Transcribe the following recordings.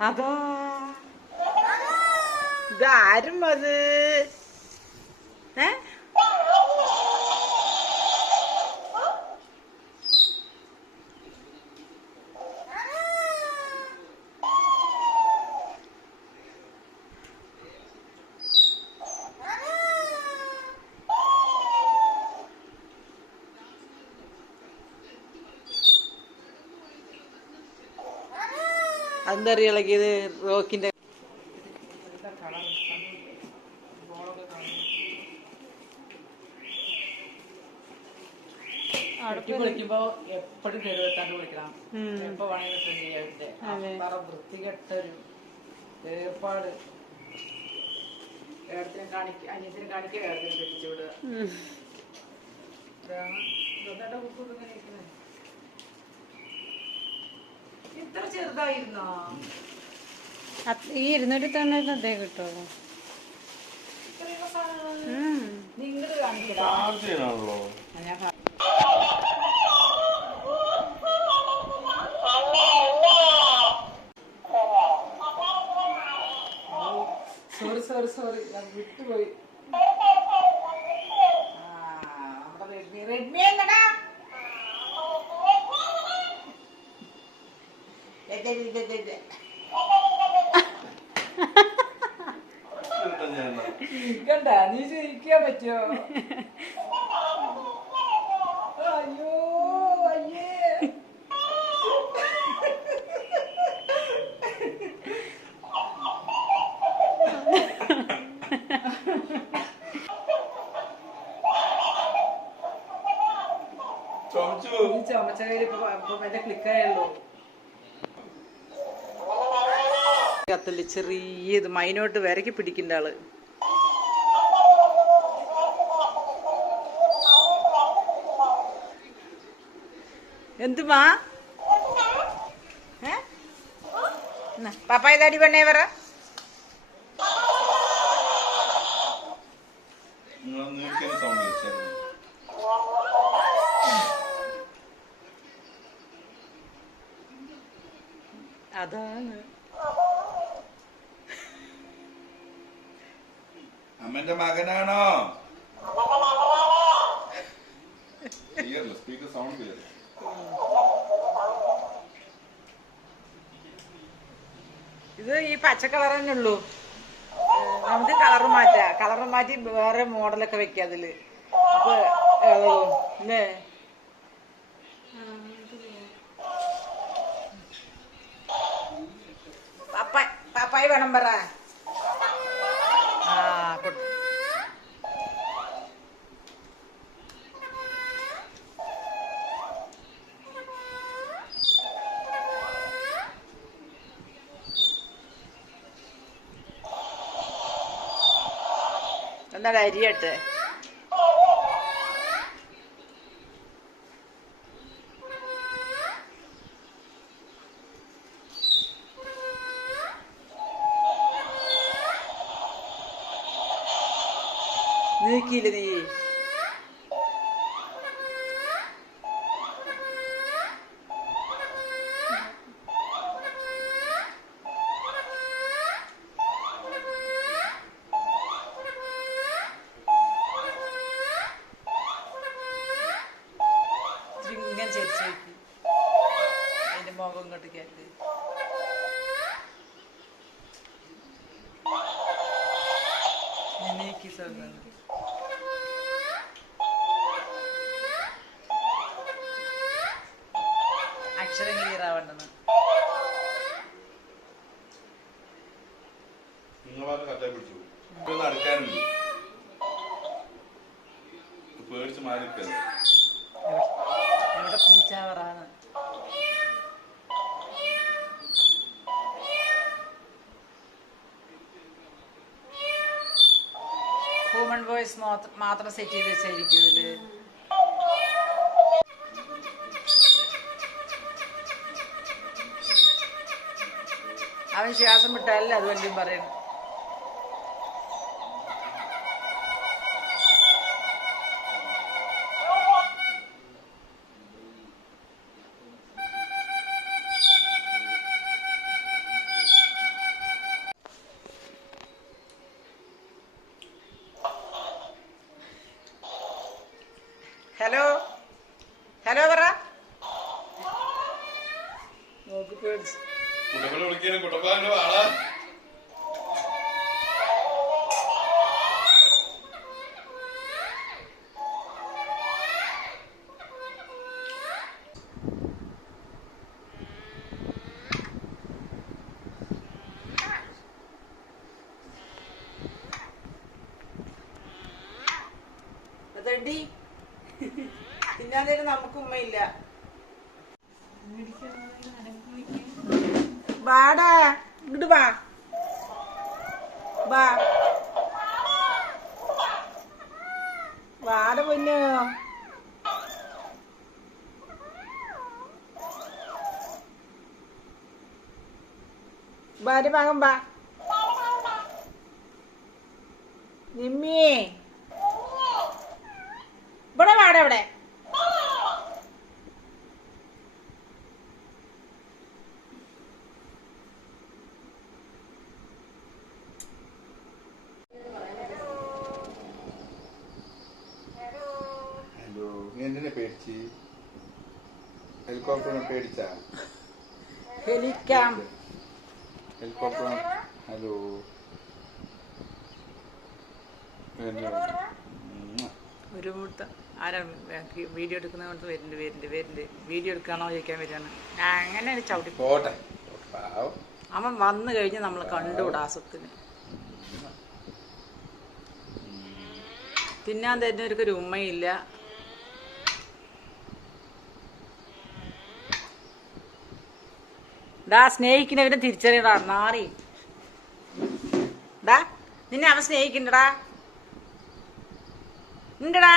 അതോ? ഇതാരും അത് ഏ? ഇളകിയത് റോക്കിന്റെ കുട്ടി വിളിക്കുമ്പോ എപ്പോഴും കേടുവെത്താണ്ട് എപ്പോ വേണമെങ്കിലും വൃത്തികെട്ടൊരു ഏർപ്പാട്. ഏടത്തിനും കാണിക്ക അനിയത്തിനും കാണിക്കുക ഏടത്തിനും കെട്ടിച്ചു വിടുക. ഇത്ര ചെറുതായിരുന്നോ? അത് ഈ ഇരുന്നൂറ്റി തൊണ്ണൂറ്റി അതേ കിട്ടുള്ളൂ. നിങ്ങൾ സോറി സോറി സോറി ഞാൻ വിട്ടുപോയി. ദേ. ഇരിക്കണ്ട നീ ചിരിക്കാൻ പറ്റുമോ? അയ്യോ അയ്യേ. ചുമച്ചു ഈ ചുമച്ച കയ്യിൽ ഇപ്പൊ മറ്റേ ക്ലിക്കായുള്ളൂ കത്തിൽ ചെറിയ ഇത് മൈനോട്ട് വിരക്കി പിടിക്കുന്ന ആൾ. എന്തുമാ പപ്പായ തടി പെണ്ണേ പറ. അതാണ്. അമ്മന്റെ മകനാണോ? ക്ലിയർല്ല സ്പീക്കർ സൗണ്ട് ക്ലിയർ. ഇത് ഈ പച്ച കളർ തന്നെ ഉള്ളൂ. നമുക്ക് കളർ മാറ്റാ. കളർ മാറ്റി വേറെ മോഡലൊക്കെ വെക്കാം അതിൽ. അപ്പൊ അല്ലേ? പപ്പായ വേണം പറ. എന്താണ് അരിയട്ടെ. നീക്കിയില്ല നീ? കേട്ട് നീക്കി സ്വന്തം അക്ഷരം ക്ലിയർ ആവണ്ടെന്ന്. പേടിച്ച്. മാറി എവിടെ പൂച്ചാവറാണ് ഹ്യൂമൻ വോയിസ് മാത്രം സെറ്റ് ചെയ്ത് വെച്ചായിരിക്കും ഇതിൽ അവൻ ശ്വാസം വിട്ടാലല്ലേ അത് വല്ലതും ഹലോ ഹലോ പറ. നോക്കി പേടിച്ചു കുടുംബം വിളിക്കാണ് കുട്ടപ്പാന്റെ ആളാ തിന്നാൻ നമുക്ക് ഉമ്മയില്ല. വാടാ ഇങ്ങോട്ട് വാ. വാ. വാട പൊന്നു. ഭാര്യ ഭാഗം വാ. നിമ്മിയേ. ഇവിടെ വാട ഇവിടെ ഹലോ നീ എന്തിനെ പേടിച്ച് ഹെലികോപ്റ്ററിനെ പേടിച്ചാ? Helicam helicopter hello. ഹലോ ഒരു മുട്ട ആരാണ് വീഡിയോ എടുക്കുന്നതുകൊണ്ട് വരുന്നുണ്ട് വരുന്നുണ്ട് വരുന്നുണ്ട് വീഡിയോ എടുക്കാണോ ചോദിക്കാൻ വരികയാണ്. അങ്ങനെ ഒരു ചവിട്ടി പോട്ടെ. അവൻ വന്നു കഴിഞ്ഞ് നമ്മൾ കണ്ടുകൂടാ ആസത്തിന് തിന്നാൻ തരുന്നവർക്ക് ഒരു ഉമ്മയില്ല. ഡാ സ്നേഹിക്കുന്നവരെ തിരിച്ചറിയടാ നാറി ഡാ നിന്നെ അവൻ സ്നേഹിക്കണ്ടടാ. ഉണ്ടടാ.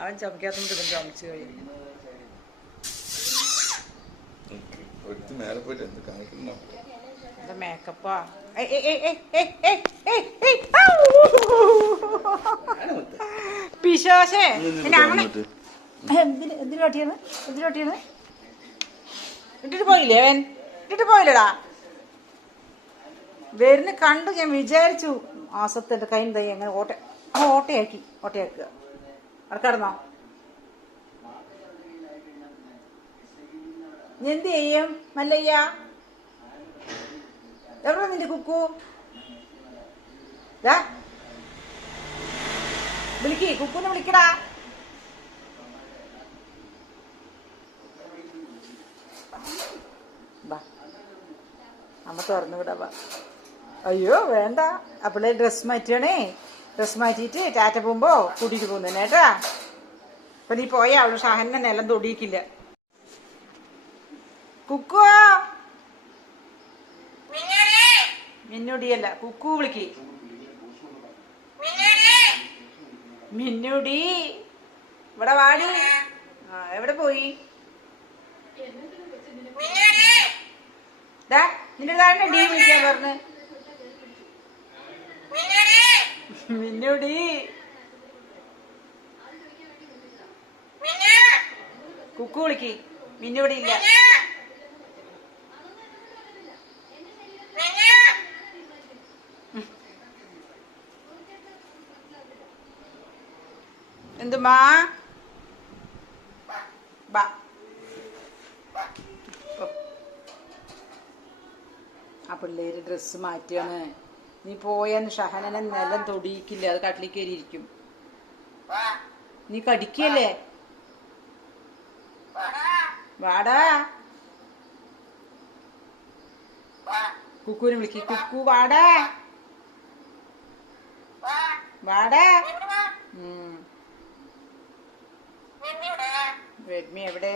അവൻ ചമക്കാത്തോണ്ട് ഇവൻ ചമച്ചു കഴിഞ്ഞു മേക്കപ്പാ ഏ ഏ ഏ ഏ ഏ ഏ ഏ ഏ പിശാശേ. എന്നെ അങ്ങനെ എന്തിന് എന്തിന് പറ്റിയാണ് ഇട്ടിട്ട് പോയില്ലേ അവൻ? ഇട്ടിട്ട് പോയില്ലടാ. വരുന്ന കണ്ട് ഞാൻ വിചാരിച്ചു ആസത്തിന്റെ കൈ തൈ അങ്ങനെ ഓട്ട ഓട്ടയാക്കി ഓട്ടയാക്കുക. അവിടെ കിടന്നോ എന്ത് ചെയ്യും? മല്ലയ്യ. എവിടെ നിന്റെ കുക്കു? ദാ. വിളിക്ക് കുക്കുനെ വിളിക്കടാ. അമ്മ തുറന്നു വിടാ അയ്യോ വേണ്ട. അപ്പോളെ ഡ്രസ് മാറ്റണേ ഡ്രസ് മാറ്റിയിട്ട് ടാറ്റ പോകുമ്പോ കൂട്ടിട്ട് പോകുന്നേ കേട്ടാ. അപ്പൊ നീ പോയാ അവൾ ഷാഹനെ നിലം തൊടിയിക്കില്ല. കുക്കു. മിന്നുടിയല്ല കുക്കു വിളിക്ക്. മിന്നുടി. ഇവിടെ വാടി. ആ എവിടെ പോയി? നിന്റെ താഴെ ഡീ വിളിക്കാൻ പറഞ്ഞ്? മിന്നുടി. കുക്കു വിളിക്ക്. മിന്നുവിടെ ഇല്ല. എന്തുമാ? ബാ. ആ പിള്ളേര് ഡ്രസ്സ് മാറ്റിയാണ്. നീ പോയാന്ന് ഷഹനനെ നിലം തൊടിയിക്കില്ല? അത് കട്ടിലിൽ കയറിയിരിക്കും. നീ കടിക്കല്ലേ? വാടാ. കുക്കുവിനെ വിളിക്ക്. കുക്കു വാടാ. വാടാ. രശ്മി എവിടെ?